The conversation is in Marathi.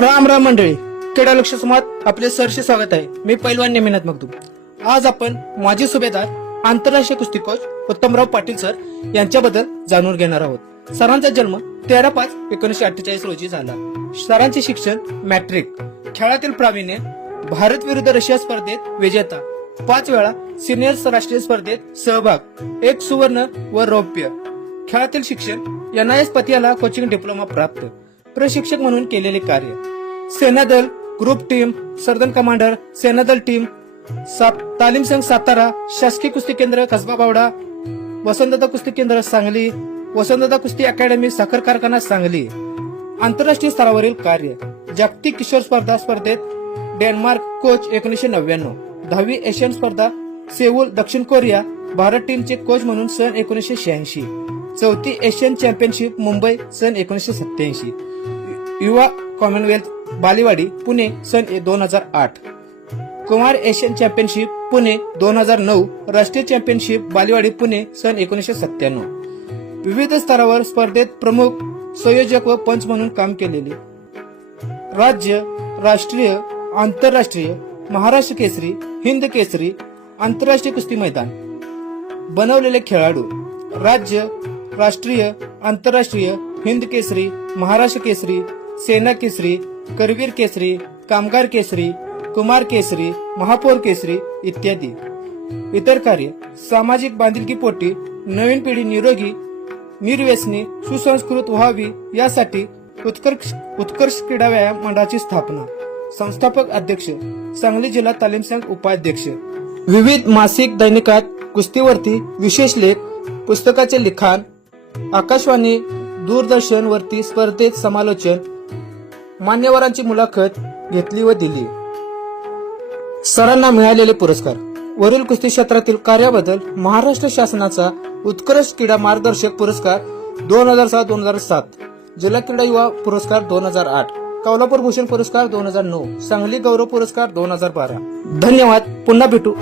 राम राम मंडळी. क्रीडा लक्ष समाज आपले सरसे स्वागत आहे. मी पैलवान नेमिनाथ मगदूम आज आपण माजी सुभेदार आंतरराष्ट्रीय कुस्ती कोच उत्तमराव पाटील सर यांच्याबद्दल जाणून घेणार आहोत. सरांचा जन्म तेरा पाच एकोणीशे अठ्ठेचाळीस रोजी झाला. सरांचे शिक्षण मॅट्रिक खेळातील प्रावीण्य भारत विरुद्ध रशिया स्पर्धेत विजेता. पाच वेळा सिनियर राष्ट्रीय स्पर्धेत सहभाग. एक सुवर्ण व रौप्य. खेळातील शिक्षण एनआयएस पतियाला कोचिंग डिप्लोमा प्राप्त. प्रशिक्षक म्हणून केलेले कार्य. सेनादल ग्रुप टीम सर्दन कमांडर सेनादल टीम सात- तालीम संघ सातारा शासकीय कुस्ती केंद्र कसबा बावडा वसंतदा कुस्ती केंद्र सांगली वसंतदा कुस्ती अकॅडमी साखर कारखाना सांगली. आंतरराष्ट्रीय स्तरावरील कार्य जागतिक किशोर स्पर्धा स्पर्धेत डेन्मार्क कोच एकोणीशे नव्याण्णव दहावी एशियन स्पर्धा सेऊल दक्षिण कोरिया भारत टीमचे कोच म्हणून सन एकोणीशे शहाऐंशी चौथी एशियन चॅम्पियनशिप मुंबई सन एकोणीशे सत्याऐंशी युवा कॉमनवेल्थ बालीवाडी पुणे सन दोन हजार आठ. कुमार एशियन चॅम्पियनशिप पुणे दोन हजार नऊ. राष्ट्रीय चॅम्पियनशिप बालीवाडी पुणे सन एकोणीसशे सत्त्याण्णव. विविध स्तरावर स्पर्धेत प्रमुख संयोजक व पंच म्हणून काम केलेले. राज्य राष्ट्रीय आंतरराष्ट्रीय महाराष्ट्र केसरी हिंद केसरी आंतरराष्ट्रीय कुस्ती मैदान. बनवलेले खेळाडू. राज्य राष्ट्रीय आंतरराष्ट्रीय हिंद केसरी महाराष्ट्र केसरी सेना केसरी करवीर केसरी कामगार केसरी कुमार केसरी महापौर केसरी इत्यादी. इतर कार्य सामाजिक बांधिलकीपोटी नवीन पिढी निरोगी निर्व्यसनी सुसंस्कृत व्हावी यासाठी उत्कर्ष उत्कर्ष क्रीडा व्यायाम मंडळाची स्थापना. संस्थापक अध्यक्ष सांगली जिल्हा तालीम संघ उपाध्यक्ष. विविध मासिक दैनिकात कुस्तीवरती विशेष लेख पुस्तकाचे लिखाण आकाशवाणी दूरदर्शन वरती स्पर्धेत समालोचन मान्यवरांची मुलाखत घेतली व दिली. सरांना मिळालेले पुरस्कार. वरील कुस्ती क्षेत्रातील कार्याबद्दल महाराष्ट्र शासनाचा उत्कृष्ट क्रीडा मार्गदर्शक पुरस्कार दोन हजार सात दोन हजार सात. जिल्हा क्रीडा युवा पुरस्कार दोन हजार आठ. कोल्हापूर भूषण पुरस्कार दोन हजार नऊ. सांगली गौरव पुरस्कार दोन हजार बारा. धन्यवाद. पुन्हा भेटू.